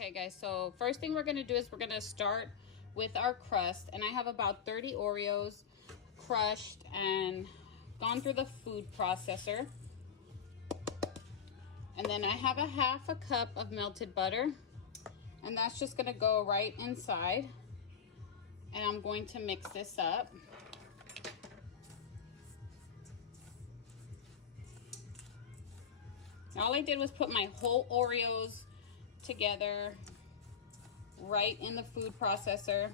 Okay guys, so first thing we're gonna do is we're gonna start with our crust, and I have about 30 Oreos crushed and gone through the food processor. And then I have a half a cup of melted butter, and that's just gonna go right inside. And I'm going to mix this up. All I did was put my whole Oreos together right in the food processor.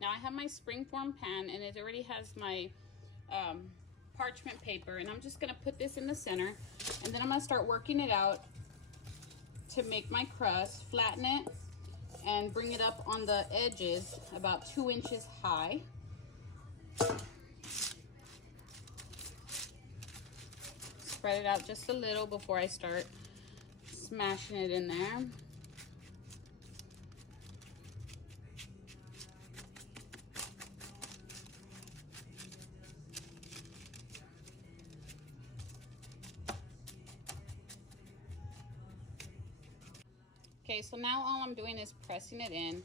Now I have my springform pan, and it already has my parchment paper, and I'm just gonna put this in the center, and then I'm gonna start working it out to make my crust, flatten it, and bring it up on the edges about 2 inches high. Spread it out just a little before I start smashing it in there. Okay, so now all I'm doing is pressing it in.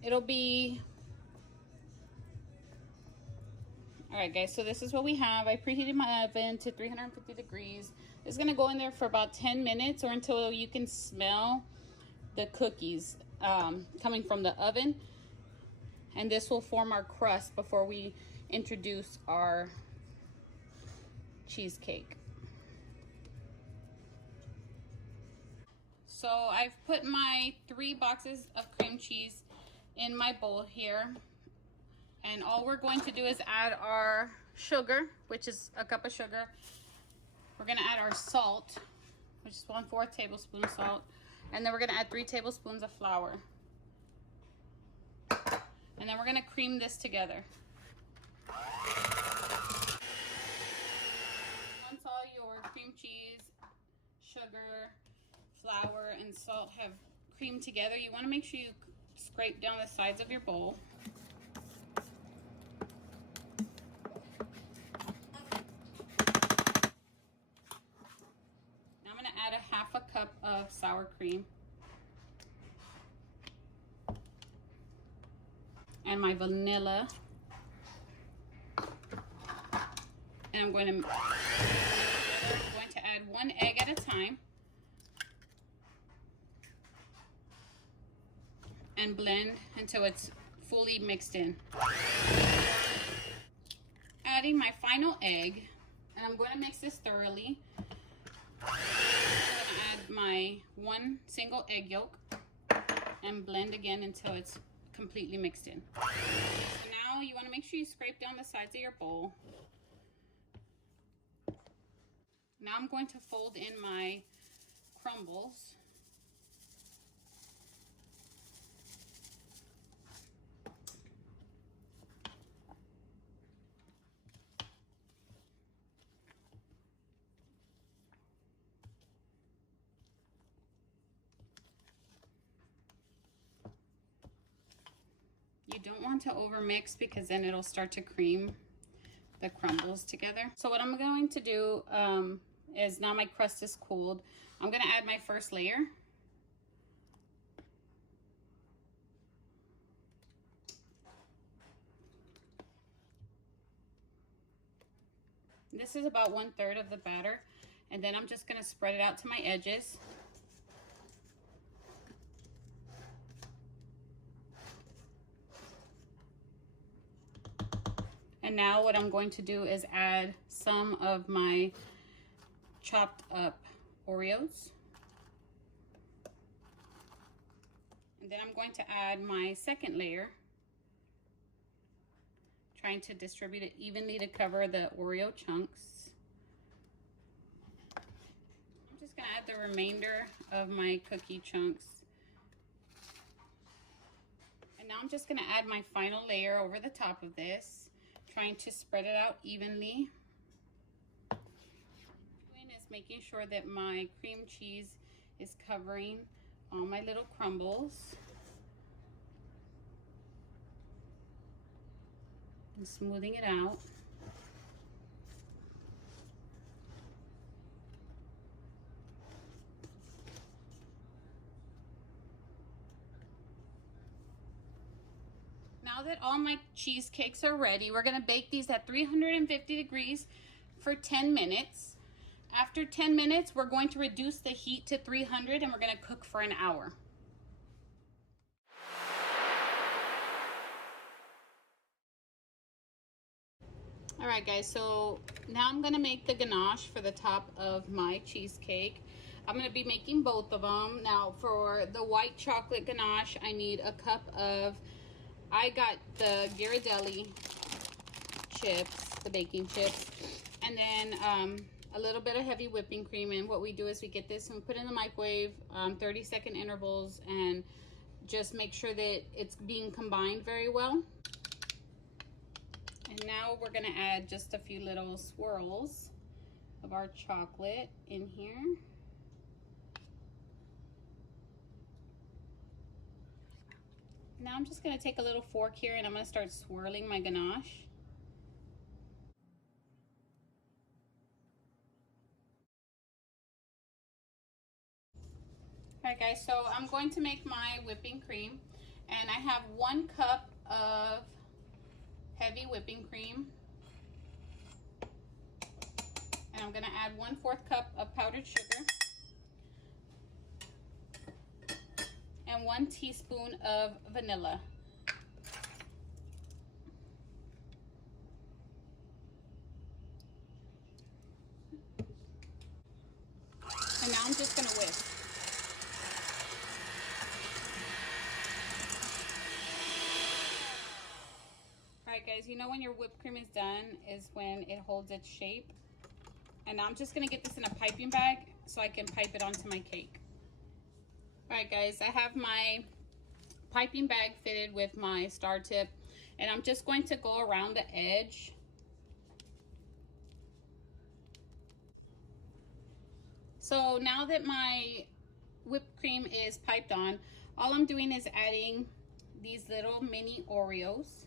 It'll be, all right guys, so this is what we have. I preheated my oven to 350 degrees. It's gonna go in there for about 10 minutes or until you can smell the cookies coming from the oven. And this will form our crust before we introduce our cheesecake. So I've put my 3 boxes of cream cheese in my bowl here, and all we're going to do is add our sugar, which is a cup of sugar. We're going to add our salt, which is 1/4 tablespoon of salt, and then we're going to add 3 tablespoons of flour, and then we're going to cream this together. Once all your cream cheese, sugar, flour, and salt have creamed together, you want to make sure you scrape down the sides of your bowl. Now I'm going to add a half a cup of sour cream and my vanilla, and I'm going to add 1 egg at a time and blend until it's fully mixed in. Adding my final egg, and I'm going to mix this thoroughly. I'm going to add my 1 single egg yolk and blend again until it's completely mixed in. So now you want to make sure you scrape down the sides of your bowl. Now I'm going to fold in my crumbles. You don't want to overmix because then it'll start to cream the crumbles together. So what I'm going to do is, now my crust is cooled, I'm going to add my first layer. This is about 1/3 of the batter, and then I'm just going to spread it out to my edges. And now what I'm going to do is add some of my chopped up Oreos. And then I'm going to add my second layer, trying to distribute it evenly to cover the Oreo chunks. Gonna add the remainder of my cookie chunks. And now I'm just gonna add my final layer over the top of this, trying to spread it out evenly. Making sure that my cream cheese is covering all my little crumbles. And smoothing it out. Now that all my cheesecakes are ready, we're gonna bake these at 350 degrees for 10 minutes. After 10 minutes, we're going to reduce the heat to 300 and we're gonna cook for an hour. All right, guys, so now I'm gonna make the ganache for the top of my cheesecake. I'm gonna be making both of them. Now, for the white chocolate ganache, I need a cup of, I got the Ghirardelli chips, the baking chips, and then a little bit of heavy whipping cream. And what we do is we get this and we put it in the microwave, 30-second intervals, and just make sure that it's being combined very well. And now we're gonna add just a few little swirls of our chocolate in here. Now I'm just gonna take a little fork here and I'm gonna start swirling my ganache. All right, guys, so I'm going to make my whipping cream, and I have 1 cup of heavy whipping cream, and I'm gonna add 1/4 cup of powdered sugar and 1 teaspoon of vanilla. And now I'm just gonna whisk. All right, guys, you know when your whipped cream is done is when it holds its shape. And now I'm just gonna get this in a piping bag so I can pipe it onto my cake. All right, guys, I have my piping bag fitted with my star tip, and I'm just going to go around the edge. So now that my whipped cream is piped on, all I'm doing is adding these little mini Oreos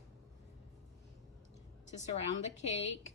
to surround the cake.